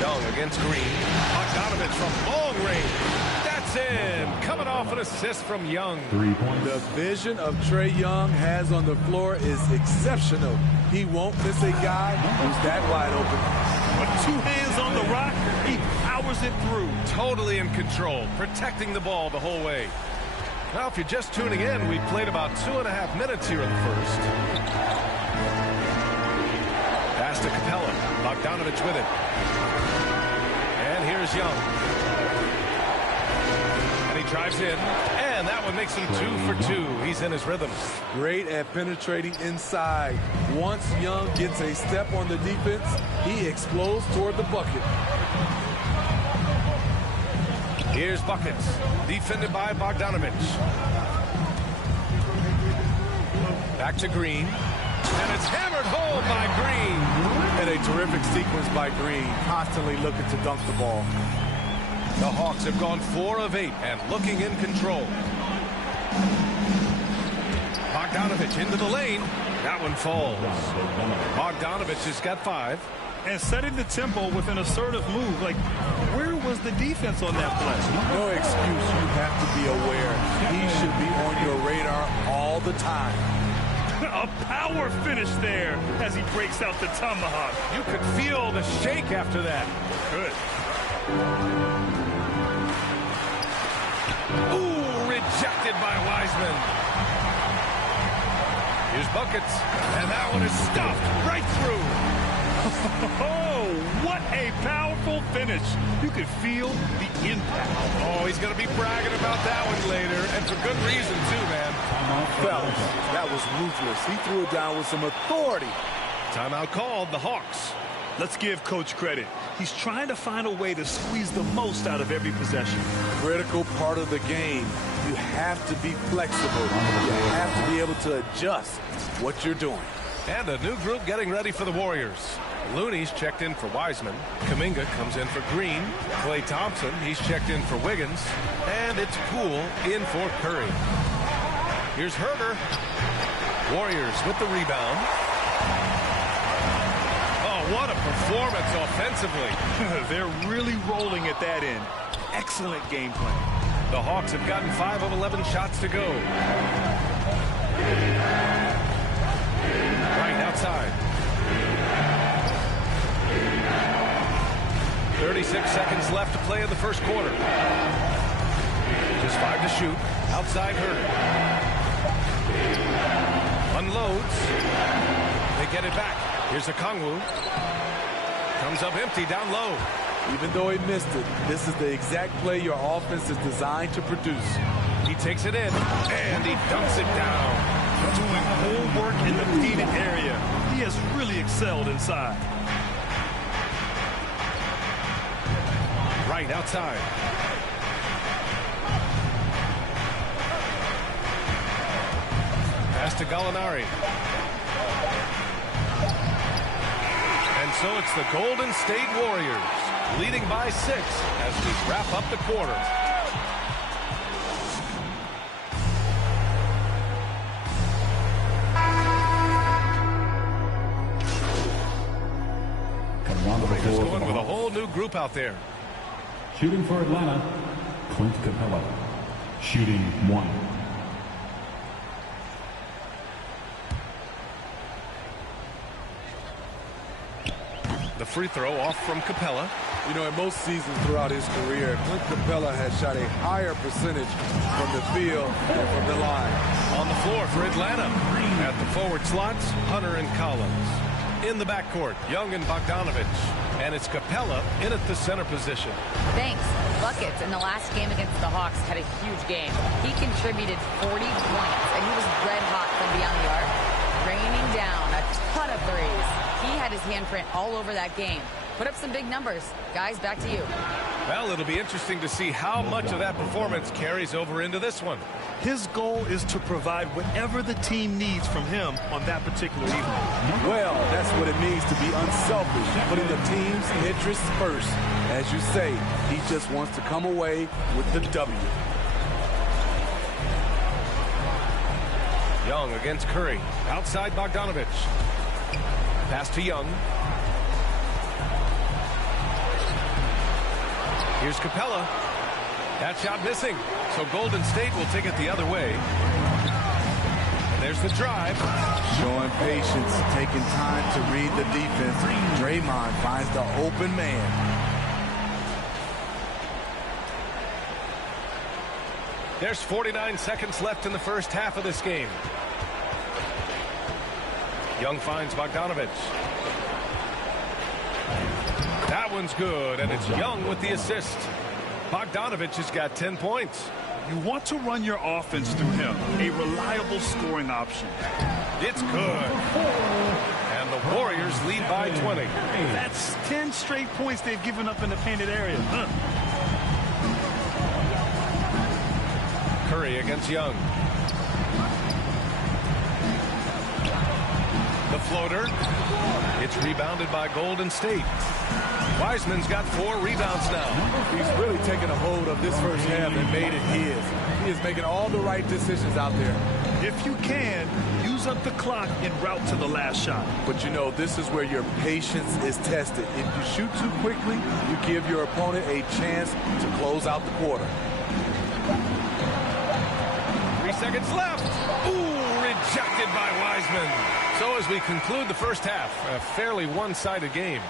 Young against Green. Bogdanovich from long range. That's in. Coming off an assist from Young. 3 points. The vision of Trae Young has on the floor is exceptional. He won't miss a guy who's that wide open. With 2 hands on the rock, he powers it through. Totally in control, protecting the ball the whole way. Now, if you're just tuning in, we played about 2.5 minutes here in the first. Pass to Capella. Bogdanovich with it. And here's Young. And he drives in. And that one makes him 2 for 2. He's in his rhythm. Great at penetrating inside. Once Young gets a step on the defense, he explodes toward the bucket. Here's Buckets, defended by Bogdanovich. Back to Green. And it's hammered home by Green. And a terrific sequence by Green, constantly looking to dunk the ball. The Hawks have gone 4 of 8 and looking in control. Bogdanovich into the lane. That one falls. Bogdanovich has got 5. And setting the tempo with an assertive move. Like, where was the defense on that play? No excuse. You have to be aware. He should be on your radar all the time. A power finish there as he breaks out the tomahawk. You could feel the shake after that. Good. Ooh, rejected by Wiseman. Here's Buckets. And that one is stuffed right through. Oh, what a powerful finish. You could feel the impact. Oh, he's going to be bragging about that one later, and for good reason, too, man. Fellas, that was ruthless. He threw it down with some authority. Timeout called, the Hawks. Let's give Coach credit. He's trying to find a way to squeeze the most out of every possession. Critical part of the game. You have to be flexible. You have to be able to adjust what you're doing. And a new group getting ready for the Warriors. Looney's checked in for Wiseman. Kuminga comes in for Green. Klay Thompson, he's checked in for Wiggins. And it's Poole in for Curry. Here's Herter. Warriors with the rebound. Oh, what a performance offensively. They're really rolling at that end. Excellent game plan. The Hawks have gotten 5 of 11 shots to go. Right outside. 36 seconds left to play in the first quarter. Just 5 to shoot. Outside Herter. Unloads. They get it back. Here's Okongwu. Comes up empty down low. Even though he missed it, this is the exact play your offense is designed to produce. He takes it in, and he dunks it down. Doing whole work in the painted area. He has really excelled inside. Right outside. Pass to Gallinari. And so it's the Golden State Warriors leading by 6 as we wrap up the quarter. Warriors going with a whole new group out there. Shooting for Atlanta, Clint Capella. Shooting 1. The free throw off from Capella. You know, in most seasons throughout his career, Clint Capella has shot a higher percentage from the field than from the line. On the floor for Atlanta. At the forward slots, Hunter and Collins. In the backcourt, Young and Bogdanovich. And it's Capella in at the center position. Thanks. Buckets in the last game against the Hawks had a huge game. He contributed 40 points, and he was red hot from beyond the arc. raining down a ton of threes. He had his handprint all over that game. Put up some big numbers. Guys, back to you. Well, it'll be interesting to see how much of that performance carries over into this one. His goal is to provide whatever the team needs from him on that particular evening. Well, that's what it means to be unselfish, putting the team's interests first. As you say, he just wants to come away with the W. Young against Curry. Outside Bogdanovic. Pass to Young. Here's Capella. That shot missing. So Golden State will take it the other way. And there's the drive. Showing patience, taking time to read the defense. Draymond finds the open man. There's 49 seconds left in the first half of this game. Young finds Bogdanovic. That one's good, and it's Young with the assist. Bogdanovic has got 10 points. You want to run your offense through him, a reliable scoring option. It's good. And the Warriors lead by 20. That's 10 straight points they've given up in the painted area. Curry against Young. The floater. It's rebounded by Golden State. Wiseman's got 4 rebounds now. He's really taken a hold of this first half and made it his. He is making all the right decisions out there. If you can, use up the clock en route to the last shot. But you know, this is where your patience is tested. If you shoot too quickly, you give your opponent a chance to close out the quarter. 3 seconds left. Ooh, rejected by Wiseman. So as we conclude the first half, a fairly one-sided game.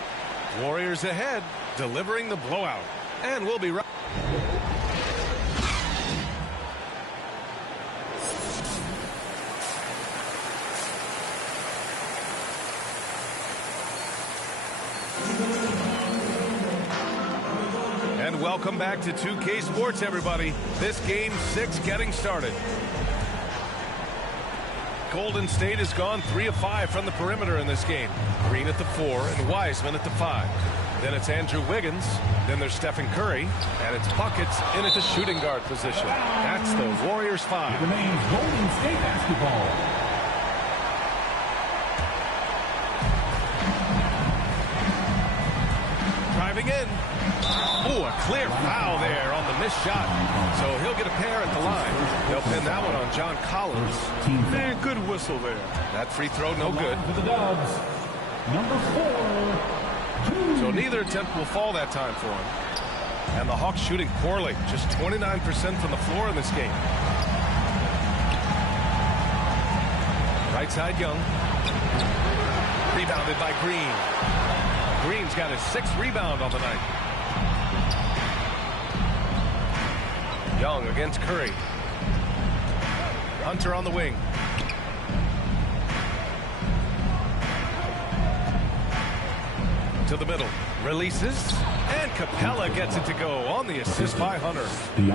Warriors ahead, delivering the blowout. And we'll be right. And welcome back to 2K Sports, everybody. This game 6 getting started. Golden State has gone 3 of 5 from the perimeter in this game. Green at the 4 and Wiseman at the 5. Then it's Andrew Wiggins. Then there's Stephen Curry. And it's buckets in at the shooting guard position. That's the Warriors 5. It remains Golden State basketball. Driving in. Ooh, a clear foul there on the missed shot. So he'll get a pair at the line. They'll pin that one on John Collins. Man, good whistle there. That free throw, no good. For the Dubs, number 4. So neither attempt will fall that time for him. And the Hawks shooting poorly. Just 29% from the floor in this game. Right side, Young. Rebounded by Green. Green's got his 6th rebound on the night. Young against Curry. Hunter on the wing. To the middle. Releases. And Capella gets it to go on the assist by Hunter.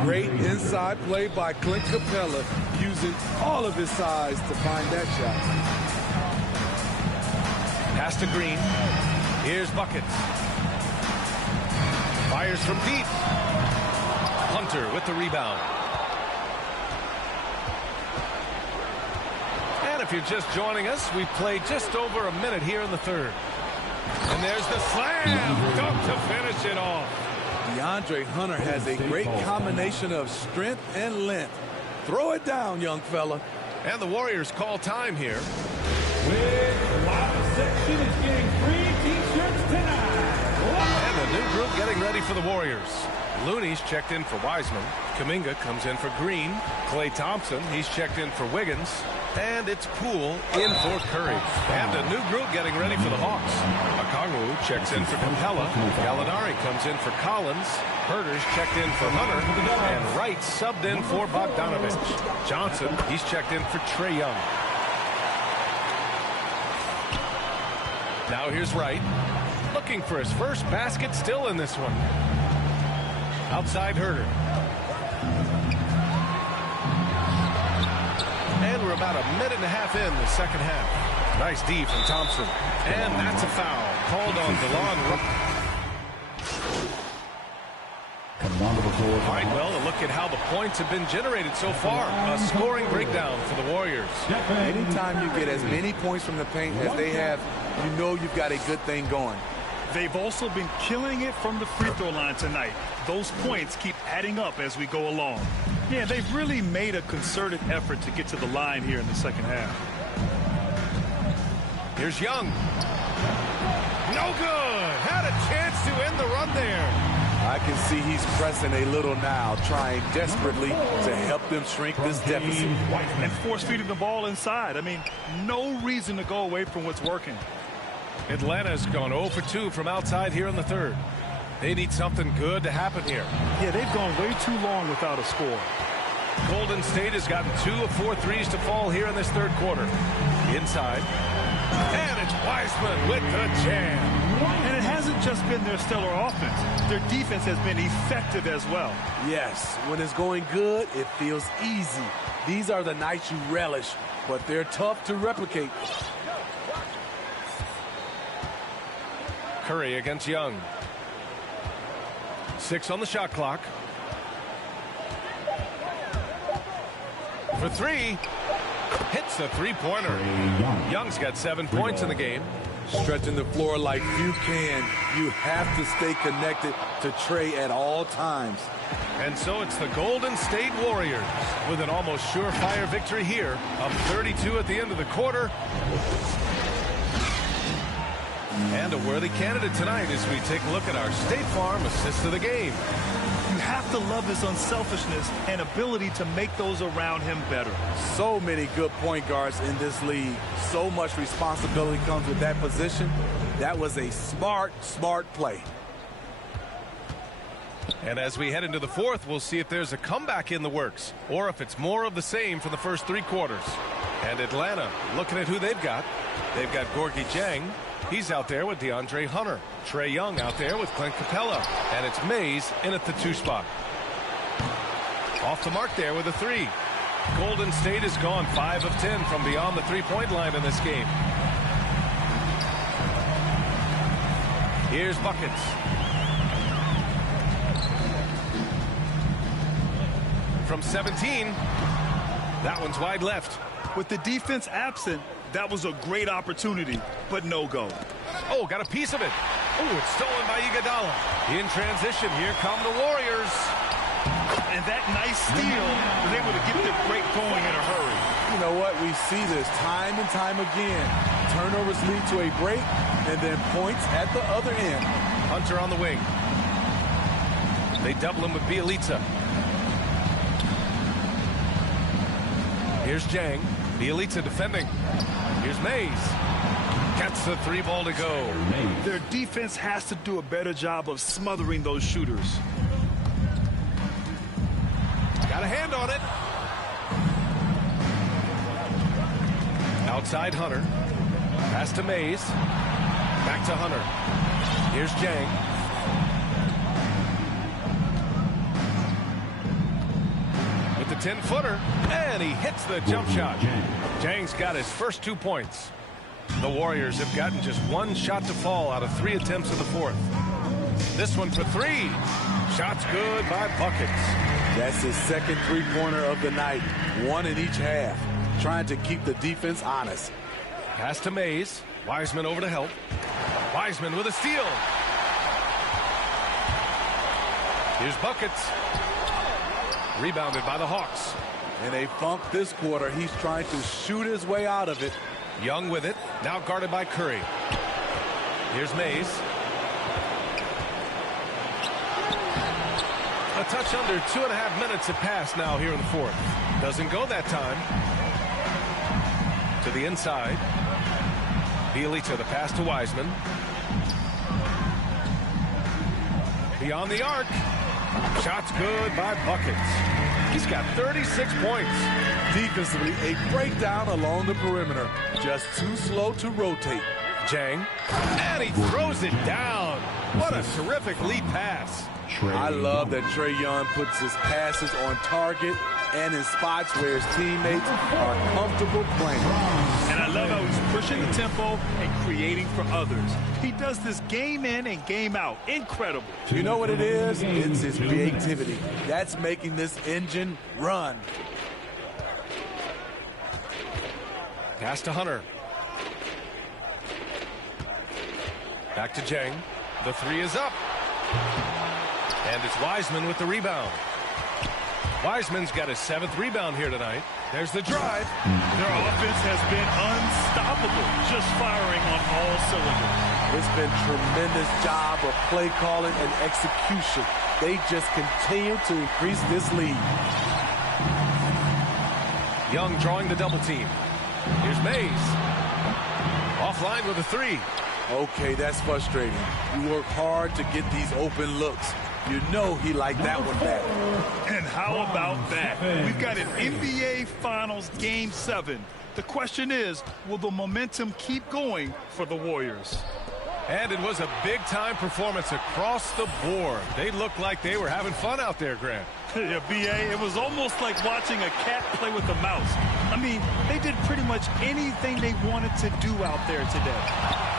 Great inside play by Clint Capella, using all of his size to find that shot. Pass to Green. Here's buckets. Fires from deep. Hunter with the rebound. And if you're just joining us, we played just over a minute here in the third. And there's the slam dunk to finish it off. DeAndre Hunter has a great combination of strength and length. Throw it down, young fella. And the Warriors call time here. With the live section is getting free t-shirts tonight. And the new group getting ready for the Warriors. Looney's checked in for Wiseman. Kuminga comes in for Green. Klay Thompson, he's checked in for Wiggins. And it's Poole in for Curry. And a new group getting ready for the Hawks. Okongwu checks in for Capella. Gallinari comes in for Collins. Herter's checked in for Hunter. And Wright subbed in for Bogdanovic. Johnson, he's checked in for Trae Young. Now here's Wright. Looking for his first basket still in this one. Outside Herter. And we're about a minute and a half in the second half. Nice D from Thompson. And that's a foul called on DeLon. All right, well, a look at how the points have been generated so far. A scoring breakdown for the Warriors. Anytime you get as many points from the paint as they have, you know you've got a good thing going. They've also been killing it from the free throw line tonight. Those points keep adding up as we go along. Yeah, they've really made a concerted effort to get to the line here in the second half. Here's Young. No good. Had a chance to end the run there. I can see he's pressing a little now, trying desperately to help them shrink this deficit. And force-feeding the ball inside. I mean, no reason to go away from what's working. Atlanta's gone 0 for 2 from outside here in the third. They need something good to happen here. Yeah, they've gone way too long without a score. Golden State has gotten 2 of 4 threes to fall here in this third quarter. Inside. And it's Wiseman with the jam. And it hasn't just been their stellar offense. Their defense has been effective as well. Yes, when it's going good, it feels easy. These are the nights you relish, but they're tough to replicate. Curry against Young. 6 on the shot clock. For 3. Hits a three-pointer. Young's got 7 points in the game. Stretching the floor like few can. You have to stay connected to Trey at all times. And so it's the Golden State Warriors with an almost surefire victory here of 32 at the end of the quarter. And a worthy candidate tonight as we take a look at our State Farm assist of the game. You have to love his unselfishness and ability to make those around him better. So many good point guards in this league. So much responsibility comes with that position. That was a smart play. And as we head into the fourth, we'll see if there's a comeback in the works or if it's more of the same for the first 3 quarters. And Atlanta, looking at who they've got. They've got Gorgui Dieng. He's out there with DeAndre Hunter. Trae Young out there with Clint Capella. And it's Mays in at the 2 spot. Off the mark there with a 3. Golden State has gone 5 of 10 from beyond the 3-point line in this game. Here's buckets. From 17. That one's wide left. With the defense absent, that was a great opportunity, but no go. Oh, got a piece of it. Oh, it's stolen by Iguodala. In transition, here come the Warriors. And that nice steal was able to get their break going in a hurry. You know what? We see this time and time again. Turnovers lead to a break, and then points at the other end. Hunter on the wing. They double him with Bjelica. Here's Dieng. Bjelica defending. Here's Mays. Gets the 3 ball to go. Their defense has to do a better job of smothering those shooters. Got a hand on it. Outside Hunter. Pass to Mays. Back to Hunter. Here's Dieng. With the 10-footer. And he hits the jump shot. Dieng's got his first 2 points. The Warriors have gotten just 1 shot to fall out of 3 attempts in the fourth. This one for 3. Shots good by buckets. That's his second 3-pointer of the night. 1 in each half. Trying to keep the defense honest. Pass to Mays. Wiseman over to help. Wiseman with a steal. Here's buckets. Rebounded by the Hawks. In a funk this quarter, he's trying to shoot his way out of it. Young with it. Now guarded by Curry. Here's Mays. A touch under 2.5 minutes have passed now here in the fourth. Doesn't go that time. To the inside. Bjelica, the pass to Wiseman. Beyond the arc. Shots good by buckets. He's got 36 points. Defensively, a breakdown along the perimeter. Just too slow to rotate. Dieng. And he throws it down. What a terrific lead pass. I love that Trae Young puts his passes on target and in spots where his teammates are comfortable playing. And I love how he's pushing the tempo and creating for others. He does this game in and game out. Incredible. You know what it is? It's his creativity. That's making this engine run. Pass to Hunter. Back to Jang. The three is up. And it's Wiseman with the rebound. Wiseman's got his 7th rebound here tonight. There's the drive. Their offense has been unstoppable, just firing on all cylinders. It's been tremendous job of play calling and execution. They just continue to increase this lead. Young drawing the double team. Here's Mays. Offline with a 3. Okay, that's frustrating. You work hard to get these open looks. You know he liked that one back. And how about that? We've got an NBA Finals Game 7. The question is, will the momentum keep going for the Warriors? And it was a big-time performance across the board. They looked like they were having fun out there, Grant. Yeah, B.A., it was almost like watching a cat play with a mouse. I mean, they did pretty much anything they wanted to do out there today.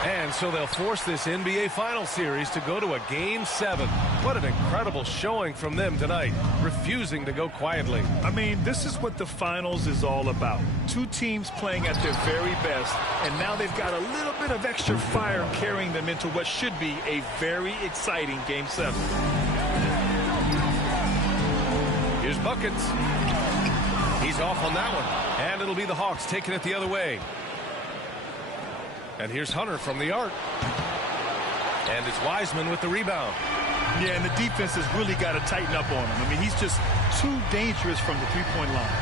And so they'll force this NBA Finals series to go to a Game 7. What an incredible showing from them tonight, refusing to go quietly. I mean, this is what the Finals is all about. Two teams playing at their very best, and now they've got a little bit of extra fire carrying them into what should be a very exciting Game 7. Here's Buckets. He's off on that one. And it'll be the Hawks taking it the other way. And here's Hunter from the arc. And it's Wiseman with the rebound. Yeah, and the defense has really got to tighten up on him. I mean, he's just too dangerous from the three-point line.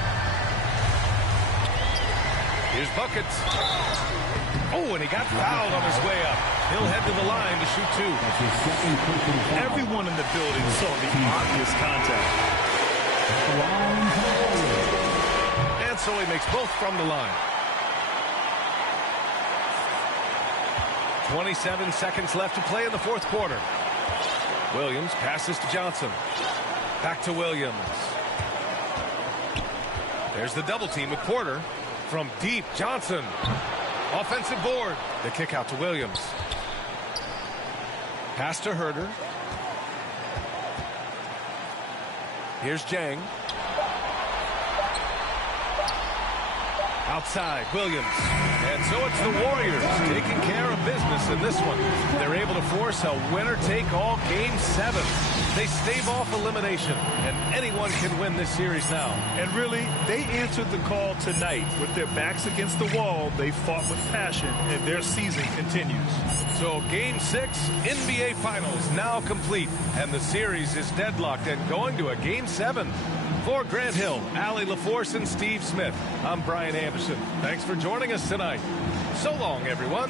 Here's Buckets. Oh, and he got fouled on his way up. He'll head to the line to shoot 2. Everyone in the building saw the obvious contact. And so he makes both from the line. 27 seconds left to play in the 4th quarter. Williams passes to Johnson. Back to Williams. There's the double team with Porter. From deep, Johnson. Offensive board. The kick out to Williams. Pass to Herter. Here's Jang. Outside, Williams. And so it's the Warriors taking care of business in this one. They're able to force a winner-take-all Game 7. They stave off elimination, and anyone can win this series now. And really, they answered the call tonight. With their backs against the wall, they fought with passion, and their season continues. So Game 6, NBA Finals now complete, and the series is deadlocked and going to a Game 7. For Grant Hill, Allie LaForce, and Steve Smith, I'm Brian Anderson. Thanks for joining us tonight. So long, everyone.